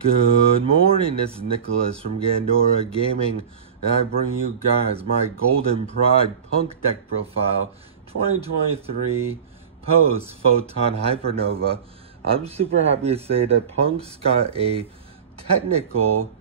Good morning, this is Nicholas from Gandora Gaming, and I bring you guys my Golden Pride Punk deck profile 2023 post Photon Hypernova. I'm super happy to say that Punk's got a technical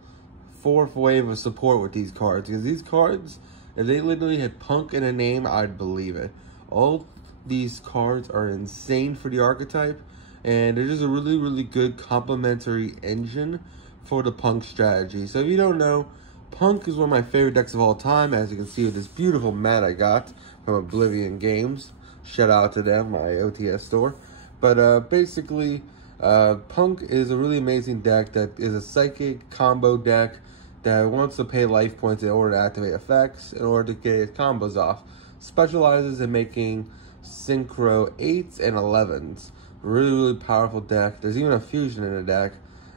fourth wave of support with these cards, because these cards, if they literally had Punk in a name, I'd believe it. All these cards are insane for the archetype, and they're just a really good complementary engine for the Punk strategy. So if you don't know, Punk is one of my favorite decks of all time, as you can see with this beautiful mat I got from Oblivion Games. Shout out to them, my OTS store. But basically, Punk is a really amazing deck that is a psychic combo deck that wants to pay life points in order to activate effects, in order to get its combos off. Specializes in making synchro 8s and 11s. Really powerful deck. There's even a fusion in the deck,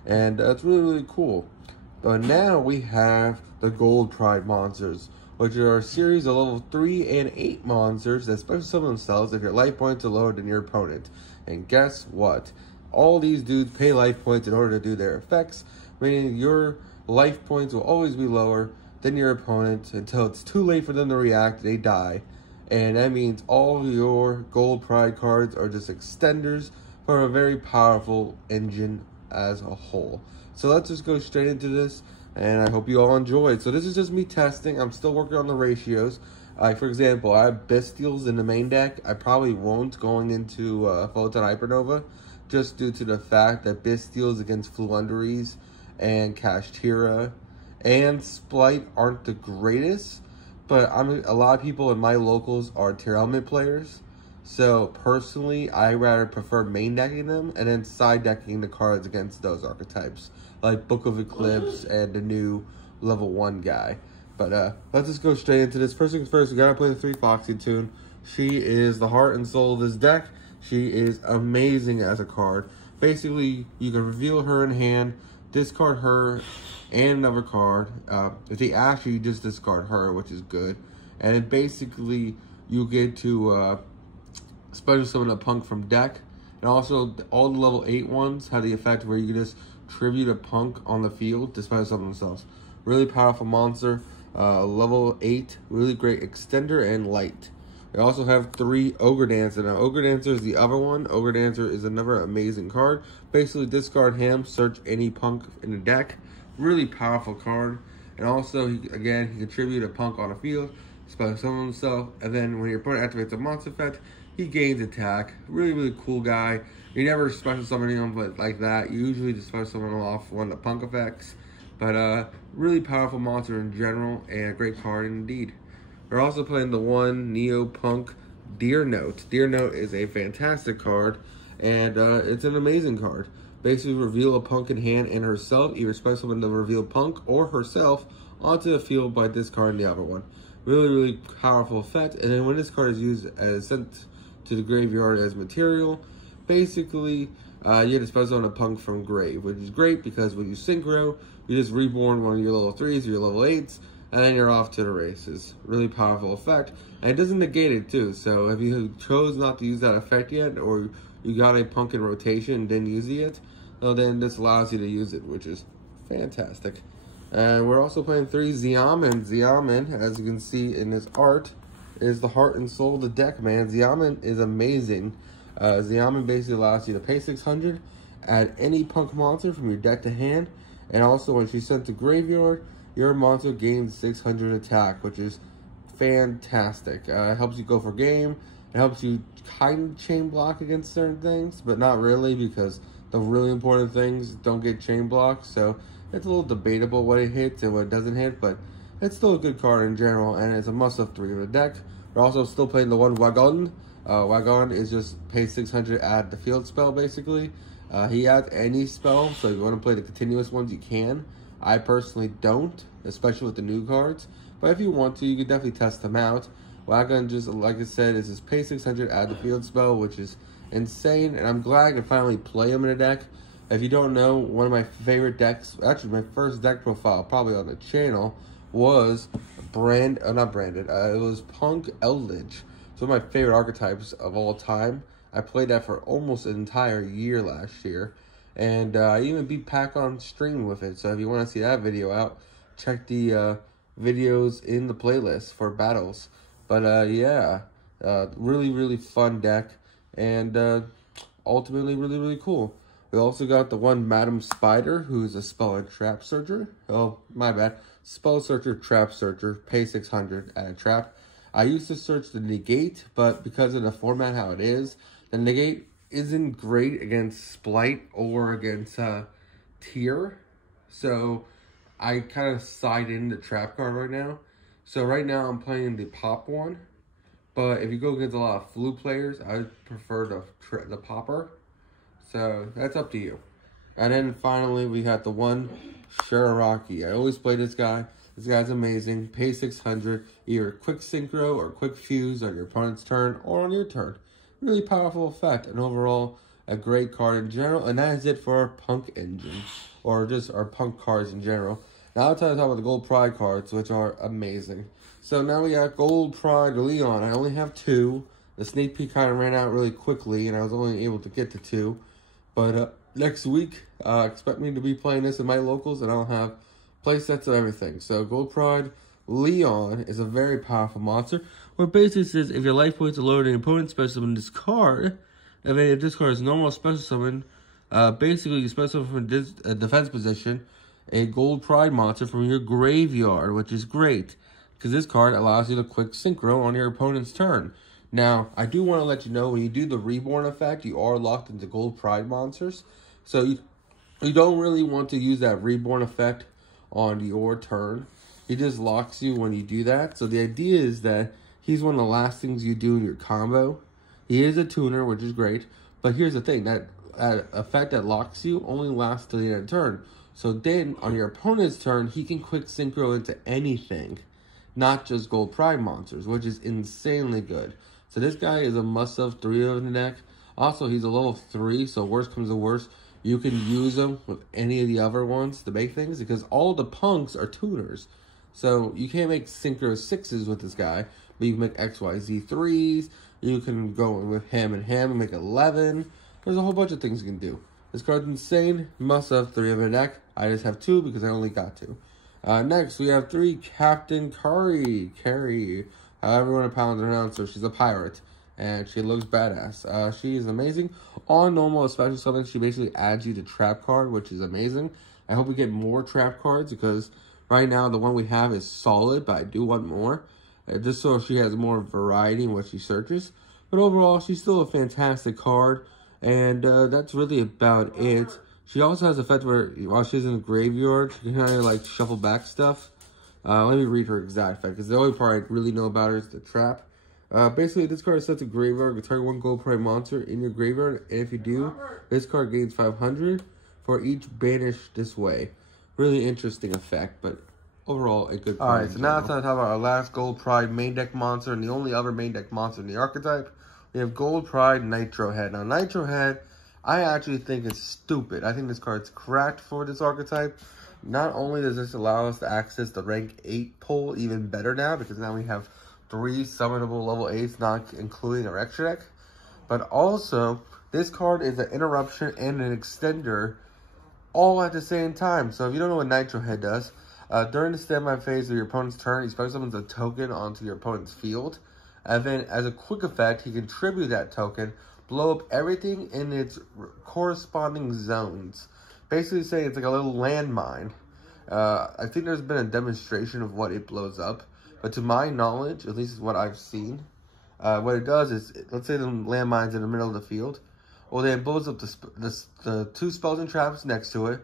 and it's really cool. But now we have the Gold Pride monsters, which are a series of level 3 and 8 monsters that special summon themselves if your life points are lower than your opponent. And guess what? All these dudes pay life points in order to do their effects, meaning your life points will always be lower than your opponent until it's too late for them to react, they die. And that means all your Gold Pride cards are just extenders for a very powerful engine as a whole. So let's just go straight into this, and I hope you all enjoyed. So this is just me testing. I'm still working on the ratios. For example, I have Bestials in the main deck. I probably won't going into Photon Hypernova, just due to the fact that Bestials against Flunderies and Kashtira and Splight aren't the greatest. But a lot of people in my locals are tier element players. So personally, I rather prefer main decking them and then side decking the cards against those archetypes, like Book of Eclipse and the new level 1 guy. But let's just go straight into this. First things first, we gotta play the 3 Foxy Tune. She is the heart and soul of this deck. She is amazing as a card. Basically, you can reveal her in hand, discard her and another card. If they ask you, just discard her, which is good. And then basically, you get to special summon a Punk from deck. And also, all the level 8 ones have the effect where you can just tribute a Punk on the field to special summon themselves. Really powerful monster. Level 8, really great extender and light. We also have 3 Ogre Dancer. Now, Ogre Dancer is the other one. Ogre Dancer is another amazing card. Basically, discard him, search any Punk in the deck. Really powerful card. And also, he can tribute a Punk on the field, special summon himself, and then when your opponent activates a monster effect, he gains attack. Really cool guy. You never special summon him but like that. You usually just special summon him off one of the Punk effects. But really powerful monster in general, and a great card indeed. We're also playing the 1 Neo Punk Deer Note. Deer Note is a fantastic card, and it's an amazing card. Basically, reveal a Punk in hand and herself, either special summon the revealed Punk or herself onto the field by discarding the other one. Really powerful effect. And then when this card is used as sent to the graveyard as material, basically you get to special summon a Punk from grave, which is great because when you synchro, you just reborn one of your level 3s or your level 8s, and then you're off to the races. Really powerful effect, and it doesn't negate it too. So if you chose not to use that effect yet, or you got a Punk in rotation and didn't use it yet, well, then this allows you to use it, which is fantastic. And we're also playing 3 Xiamen. Xiamen, as you can see in this art, is the heart and soul of the deck, man. Xiamen is amazing. Xiamen basically allows you to pay 600, add any Punk monster from your deck to hand, and also when she's sent to graveyard, your monster gains 600 attack, which is fantastic. It helps you go for game. It helps you kind of chain block against certain things, but not really, because the really important things don't get chain blocked. So it's a little debatable what it hits and what it doesn't hit, but it's still a good card in general, and it's a must-have 3 in the deck. We're also still playing the 1 Wagon. Wagon is just pay 600, add the field spell, basically. He adds any spell, so if you want to play the continuous ones, you can. I personally don't, especially with the new cards. But if you want to, you can definitely test them out. Wagon, just like I said, is just pay 600, add the field spell, which is insane. And I'm glad I can finally play him in a deck. If you don't know, one of my favorite decks, actually my first deck profile probably on the channel, was it was Punk Eldritch. It's one of my favorite archetypes of all time. I played that for almost an entire year last year. And I even beat Pack on stream with it. So if you want to see that video out, check the videos in the playlist for battles. But yeah, really, really fun deck. And ultimately really, really cool. We also got the one Madam Spider, who's a spell and trap searcher. Oh, my bad. Spell searcher, trap searcher, pay 600 at a trap. I used to search the negate, but because of the format how it is, the negate isn't great against Splight or against Tier. So I kind of side in the trap card right now. So right now I'm playing the pop one. But if you go against a lot of flu players, I would prefer the popper. So that's up to you. And then finally, we have the one Shigaraki. I always play this guy. This guy's amazing. Pay 600. Either quick synchro or quick fuse on your opponent's turn or on your turn. Really powerful effect. And overall, a great card in general. And that is it for our Punk engine. Or just our Punk cards in general. Now I'll talk about the Gold Pride cards, which are amazing. So now we got Gold Pride Leon. I only have 2. The sneak peek kind of ran out really quickly, and I was only able to get to 2. But next week, expect me to be playing this in my locals, and I'll have play sets of everything. So Gold Pride Leon is a very powerful monster, where basically says if your life points are lower than your opponent's special summon this card, and then if this card is normal special summon, basically you special summon from a defense position, a Gold Pride monster from your graveyard, which is great, because this card allows you to quick synchro on your opponent's turn. Now, I do want to let you know, when you do the Reborn effect, you are locked into Gold Pride monsters. So you don't really want to use that Reborn effect on your turn. He just locks you when you do that. So the idea is that he's one of the last things you do in your combo. He is a tuner, which is great. But here's the thing, that effect that locks you only lasts till the end of the turn. So then, on your opponent's turn, he can quick synchro into anything. Not just Gold Pride monsters, which is insanely good. So this guy is a must-have 3 of the deck. Also, he's a level 3, so worst comes to worst, you can use him with any of the other ones to make things, because all the punks are tuners. So you can't make synchro 6s with this guy, but you can make XYZ 3s. You can go with him and make 11. There's a whole bunch of things you can do. This card's insane. Must-have 3 of the deck. I just have 2 because I only got 2. Next, we have 3 Captain Carrie. However you want to pronounce her. She's a pirate, and she looks badass. She is amazing. On normal special summon, she basically adds you to trap card, which is amazing. I hope we get more trap cards, because right now the one we have is solid, but I do want more. Just so she has more variety in what she searches. But overall, she's still a fantastic card, and that's really about it. She also has the effect where, while she's in the graveyard, she can kind of like shuffle back stuff. Let me read her exact effect, because the only part I really know about her is the trap. Basically, this card is set to graveyard. You target 1 Gold Pride monster in your graveyard, and if you do, this card gains 500 for each banished this way. Really interesting effect, but overall, a good card. Alright, so now it's time to talk about our last Gold Pride main deck monster, and the only other main deck monster in the archetype. We have Gold Pride Nitro Head. Now, Nitro Head, I actually think it's stupid. I think this card's cracked for this archetype. Not only does this allow us to access the rank 8 pull even better now, because now we have 3 summonable level 8s, not including our extra deck, but also this card is an interruption and an extender all at the same time. So if you don't know what Nitro Head does, during the standby phase of your opponent's turn, he special summons a token onto your opponent's field, and then as a quick effect, he can tribute that token, blow up everything in its corresponding zones. Basically saying it's like a little landmine. I think there's been a demonstration of what it blows up, but to my knowledge, at least what I've seen, what it does is, let's say the landmine's in the middle of the field, well, then it blows up the 2 spells and traps next to it,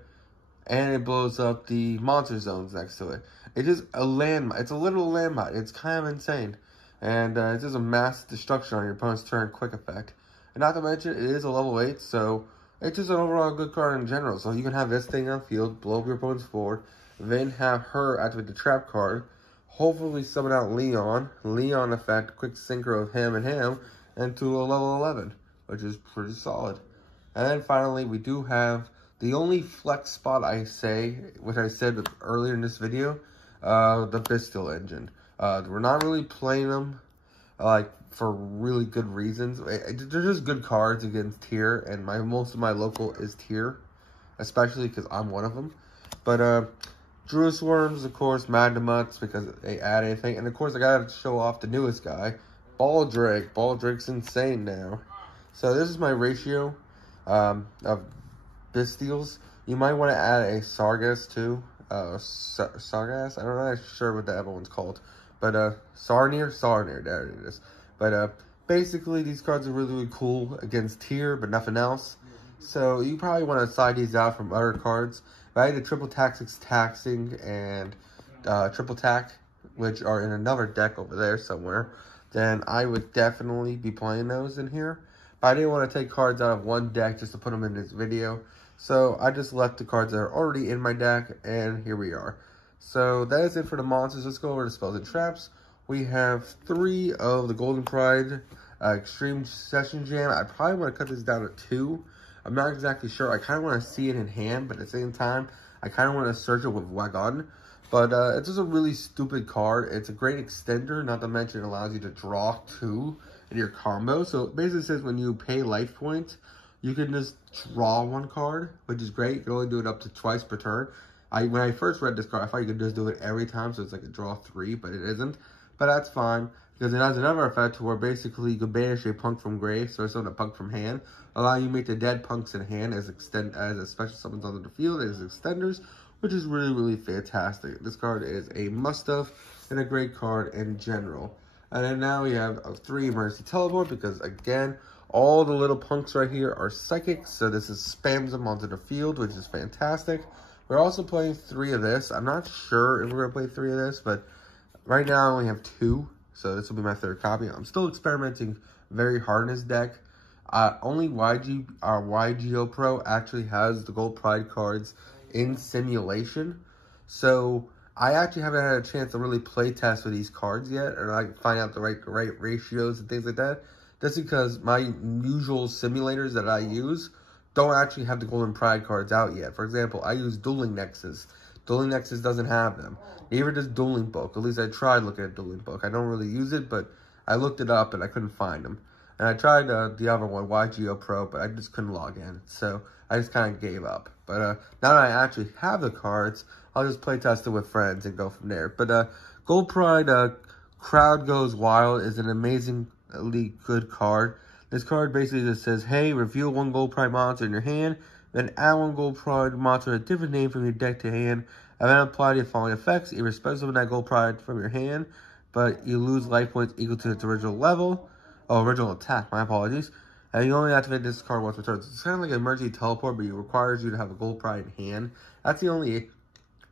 and it blows up the monster zones next to it. It's just a landmine. It's a literal landmine. It's kind of insane, and it's just a mass destruction on your opponent's turn quick effect. And not to mention, it is a level 8, so it's just an overall good card in general. So you can have this thing on field, blow up your opponent's board, then have her activate the trap card, hopefully summon out Leon effect, quick synchro of him, into a level 11, which is pretty solid. And then finally, we do have the only flex spot I say, which I said earlier in this video, the Pistol engine. We're not really playing them like for really good reasons. They're just good cards against tier, and most of my local is tier. especially because I'm one of them. But Druid Worms, of course, Magnemutts, because they add anything. And of course, I gotta show off the newest guy, Baldric. Baldric's insane now. So this is my ratio of Bestials. You might want to add a Sargas too. Sargas? I'm not sure what the other one's called. But Sarnier, there it is. But basically, these cards are really, really cool against tier, but nothing else. So you probably want to side these out from other cards. If I had a triple tactics taxing and triple tack, which are in another deck over there somewhere, then I would definitely be playing those in here. But I didn't want to take cards out of one deck just to put them in this video. So I just left the cards that are already in my deck, and here we are. So that is it for the monsters. Let's go over to spells and traps. We have 3 of the Golden Pride Extreme Session Jam. I probably want to cut this down to 2. I'm not exactly sure. I kind of want to see it in hand, but at the same time, I kind of want to search it with Wagon. But it's just a really stupid card. It's a great extender, not to mention it allows you to draw 2 in your combo. So it basically says when you pay life points, you can just draw 1 card, which is great. You can only do it up to twice per turn. When I first read this card, I thought you could just do it every time, so it's like a draw 3, but it isn't. But that's fine, because it has another effect where basically you can banish a punk from grave, so it's on a punk from hand, allow you to make the dead punks in hand as a special summons on the field as extenders, which is really, really fantastic. This card is a must-have and a great card in general. And then now we have a 3 emergency teleport, because again, all the little punks right here are psychic, so this is spams them onto the field, which is fantastic. We're also playing 3 of this. I'm not sure if we're going to play 3 of this, but right now I only have 2, so this will be my 3rd copy. I'm still experimenting very hard in this deck. Only YGO Pro actually has the Gold Pride cards in simulation, so I actually haven't had a chance to really play test with these cards yet, or like find out the right ratios and things like that. Just because my usual simulators that I use don't actually have the Golden Pride cards out yet. For example, I use Dueling Nexus. Dueling Nexus doesn't have them. Neither does Dueling Book. At least I tried looking at Dueling Book. I don't really use it, but I looked it up and I couldn't find them. And I tried the other one, YGO Pro, but I just couldn't log in. So I just kind of gave up. But now that I actually have the cards, I'll just play test it with friends and go from there. But Gold Pride Crowd Goes Wild is an amazingly good card. This card basically just says, hey, reveal 1 Gold Pride monster in your hand, then add 1 Gold Pride monster with a different name from your deck to hand, and then apply the following effects, irrespective of that Gold Pride from your hand, but you lose life points equal to its original level. Oh, original attack, my apologies. And you only activate this card once per turn. So it's kind of like an emergency teleport, but it requires you to have a Gold Pride in hand. That's the only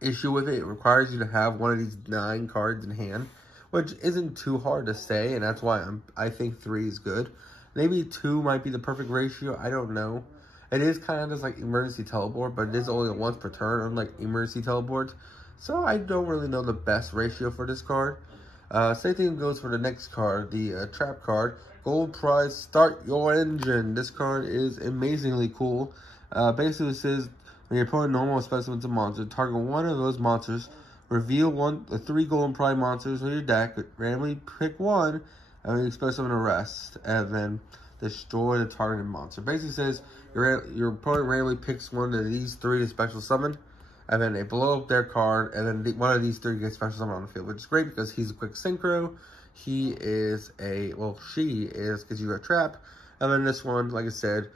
issue with it. It requires you to have one of these 9 cards in hand, which isn't too hard to say, and that's why I think 3 is good. Maybe 2 might be the perfect ratio. I don't know. It is kind of just like emergency teleport, but it is only once per turn, unlike emergency teleport. So I don't really know the best ratio for this card. Same thing goes for the next card, the trap card. Gold Prize, Start Your Engine. This card is amazingly cool. Basically, it says, when you're putting normal specimens of monsters, target one of those monsters, reveal the 3 Golden Pride monsters on your deck, randomly pick 1, and you expect them to rest, and then destroy the targeted monster. Basically says your opponent randomly picks one of these 3 to special summon, and then they blow up their card, and then one of these 3 gets special summon on the field, which is great because he's a quick synchro. He is she is, because you got trap, and then this one, like I said,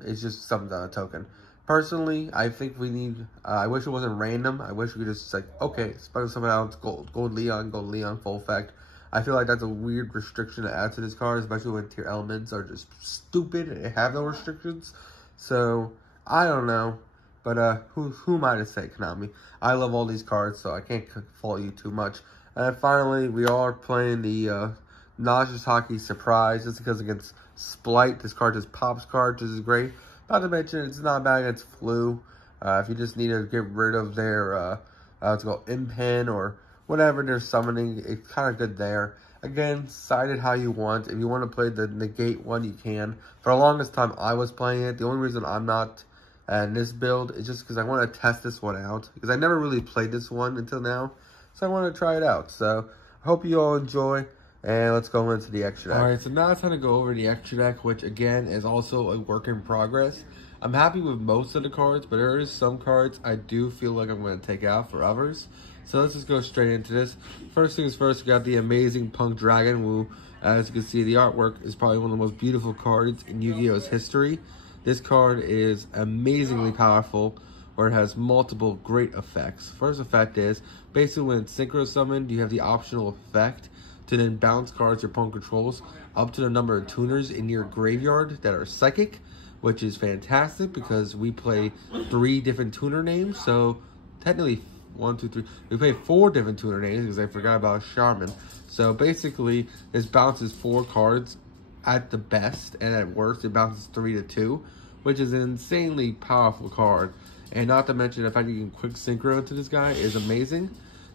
is just something on a token. Personally, I think we need, I wish it wasn't random. I wish we could just like, okay, special summon out gold Leon, full effect. I feel like that's a weird restriction to add to this card, especially when tier elements are just stupid and have no restrictions. So, I don't know. But who am I to say, Konami? I love all these cards, so I can't fault you too much. And finally, we are playing the Nauseous Hockey Surprise, just because against Splight, this card just pops cards, which is great. Not to mention, it's not bad against Flu. If you just need to get rid of their, let's go, Impen or whatever they're summoning, it's kind of good there. Again, side it how you want. If you want to play the negate one, you can. For the longest time, I was playing it. The only reason I'm not in this build is just because I want to test this one out. Because I never really played this one until now. So I want to try it out. So, I hope you all enjoy. And let's go into the extra deck. Alright, so now it's time to go over the extra deck, which again is also a work in progress. I'm happy with most of the cards, but there is some cards I do feel like I'm going to take out for others. So let's just go straight into this. First things first, we got the amazing Punk Dragon, who, as you can see, the artwork is probably one of the most beautiful cards in Yu-Gi-Oh's history. This card is amazingly powerful, where it has multiple great effects. First effect is, basically when it's synchro summoned, you have the optional effect to then bounce cards your opponent controls up to the number of tuners in your graveyard that are psychic, which is fantastic because we play 3 different tuner names. So technically 1, 2, 3. We play 4 different tuner names because I forgot about Shaman. So basically, this bounces 4 cards at the best, and at worst, it bounces 3 to 2, which is an insanely powerful card. And not to mention the fact that you can quick synchro into this guy is amazing.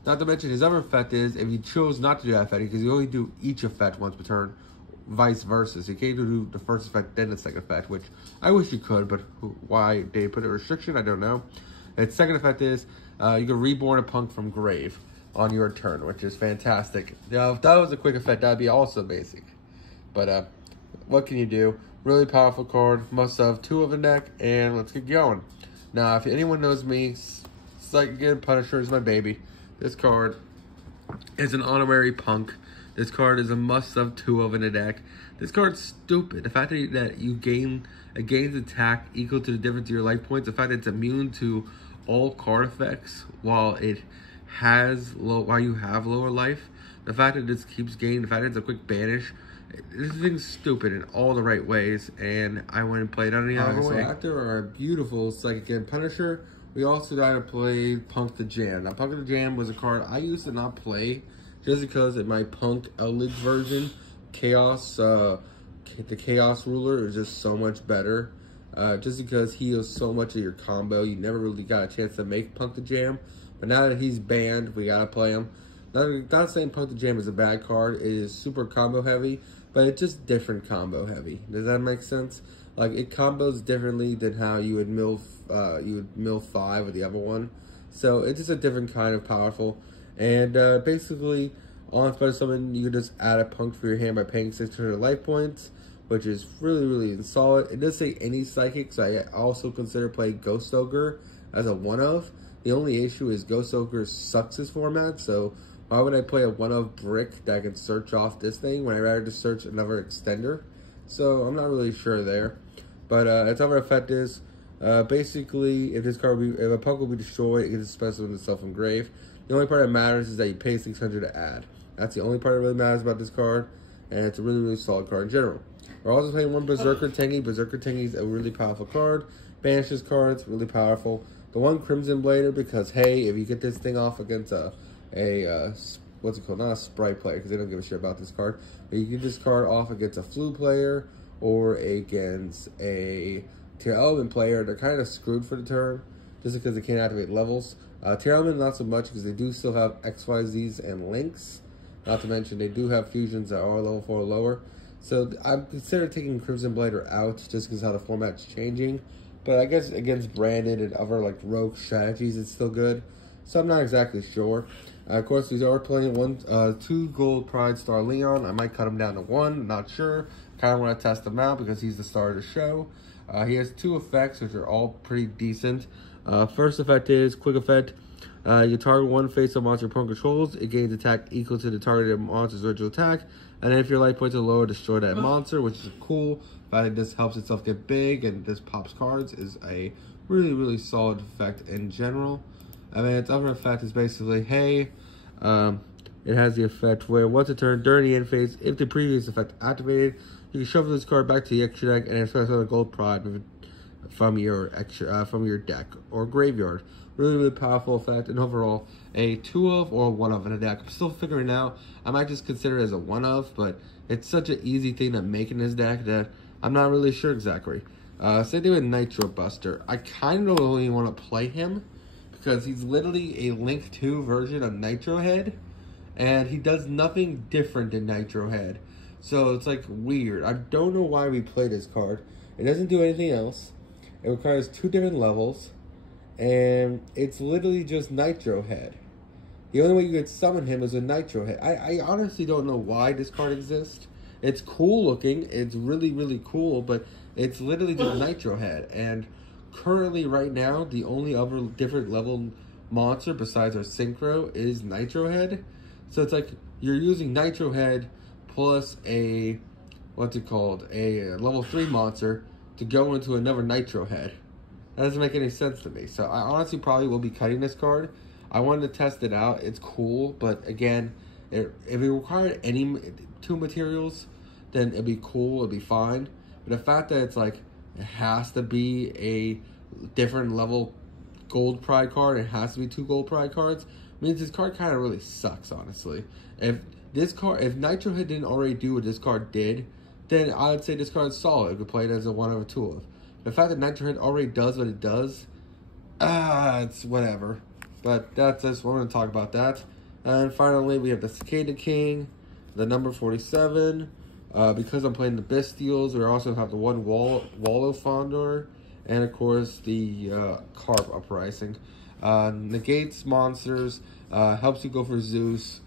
Not to mention his other effect is, if you chose not to do that effect, because you only do each effect once per turn, vice versa. So you can't do the first effect, then the second effect, which I wish you could, but why they put a restriction, I don't know. Its second effect is, you can reborn a Punk from grave on your turn, which is fantastic. Now, if that was a quick effect, that'd be also basic. But what can you do? Really powerful card, must have 2 of the deck, and let's get going. Now, if anyone knows me, Psychic Punisher is my baby. This card is an honorary Punk. This card is a must-have 2 of in the deck. This card's stupid. The fact that you gains attack equal to the difference of your life points. The fact that it's immune to all card effects while you have lower life. The fact that this keeps gaining. The fact that it's a quick banish. This thing's stupid in all the right ways, and I wouldn't play it any other way. After our beautiful Psychic Punisher, we also got to play Punk the Jam. Now, Punk the Jam was a card I used to not play just because in my Punk Outlet version, Chaos, the Chaos Ruler is just so much better. Just because he heals so much of your combo, you never really got a chance to make Punk the Jam. But now that he's banned, we got to play him. Not saying Punk the Jam is a bad card. It is super combo heavy, but it's just different combo heavy. Does that make sense? Like, it combos differently than how you would mill 5 with the other one. So it's just a different kind of powerful. And basically, on Spider Summon, you can just add a Punk for your hand by paying 600 life points, which is really, really solid. It does say any Psychic, so I also consider playing Ghost Ogre as a one-of. The only issue is Ghost Ogre sucks his format, so why would I play a one-of brick that I can search off this thing when I'd rather just search another extender? So I'm not really sure there. But its other effect is, basically, if a Punk will be destroyed, it gets special itself from grave. The only part that matters is that you pay 600 to add. That's the only part that really matters about this card, and it's a really, really solid card in general. We're also playing one Berserker Tengi. Berserker Tengi is a really powerful card. Banishes cards, really powerful. The one Crimson Blader, because hey, if you get this thing off against what's it called? Not a Sprite player, because they don't give a shit about this card. But you get this card off against a Flu player or against a Tier Element player. They're kind of screwed for the turn, just because they can't activate levels. Tier Element, not so much, because they do still have XYZs and Links. Not to mention, they do have fusions that are level 4 or lower. So I'm considering taking Crimson Blader out, just because how the format's changing. But I guess against Branded and other like rogue strategies, it's still good. So I'm not exactly sure. Of course, we are playing 2 Gold Pride Star Leon. I might cut him down to 1, not sure. Kind of want to test him out because he's the star of the show. He has 2 effects, which are all pretty decent. First effect is, quick effect. You target one face-up monster opponent controls. It gains attack equal to the targeted monster's original attack. And then if your life points are lower, destroy that monster, which is cool. The fact that this helps itself get big and this pops cards is a really, really solid effect in general. I mean, its other effect is basically, hey, it has the effect where once a turn during the end phase, if the previous effect activated, you can shuffle this card back to the extra deck and extract another Gold Pride from your deck or graveyard. Really, really powerful effect, and overall a 2-of or 1-of in a deck. I'm still figuring out. I might just consider it as a 1-of, but it's such an easy thing to make in this deck that I'm not really sure exactly. Same thing with Nitro Buster. I kind of don't really want to play him because he's literally a Link 2 version of Nitro Head, and he does nothing different than Nitro Head. So it's like weird. I don't know why we play this card. It doesn't do anything else. It requires 2 different levels. And it's literally just Nitro Head. The only way you could summon him is a Nitro Head. I honestly don't know why this card exists. It's cool looking. It's really, really cool. But It's literally just Nitro Head. And currently, right now, the only other different level monster besides our Synchro is Nitro Head. So it's like you're using Nitro Head plus a, what's it called, a level 3 monster to go into another Nitro Head. That doesn't make any sense to me. So I honestly probably will be cutting this card. I wanted to test it out. It's cool, but again, if it required any 2 materials, then it'd be cool, it'd be fine. But the fact that it's like, it has to be a different level gold pride card, it has to be 2 gold pride cards, means this card kind of really sucks, honestly. If Nitro Head didn't already do what this card did, then I would say this card is solid. You could play it as a 1 over 2 of. The fact that Nitro Head already does what it does, it's whatever. But that's just, we're going to talk about that. And finally, we have the Cicada King, the number 47. Because I'm playing the Bestials, we also have the one Wallow Fondor, and of course the Carp Uprising. Negates monsters, helps you go for Zeus,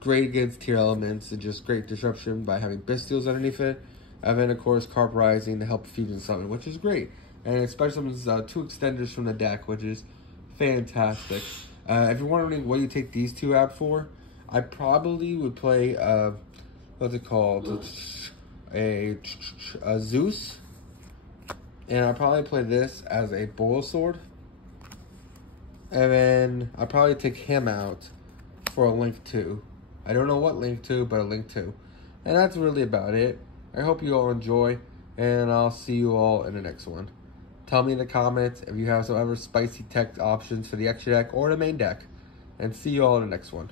great against tier elements, and just great disruption by having Bestials underneath it. And then of course Carp Rising to help fusion summon, which is great. And it summons 2 extenders from the deck, which is fantastic. If you're wondering what you take these 2 out for, I probably would play what's it called? A Zeus. And I'll probably play this as a Boil Sword. And then I'll probably take him out for a Link 2. I don't know what Link 2, but a Link 2. And that's really about it. I hope you all enjoy, and I'll see you all in the next one. Tell me in the comments if you have some other spicy tech options for the extra deck or the main deck. And see you all in the next one.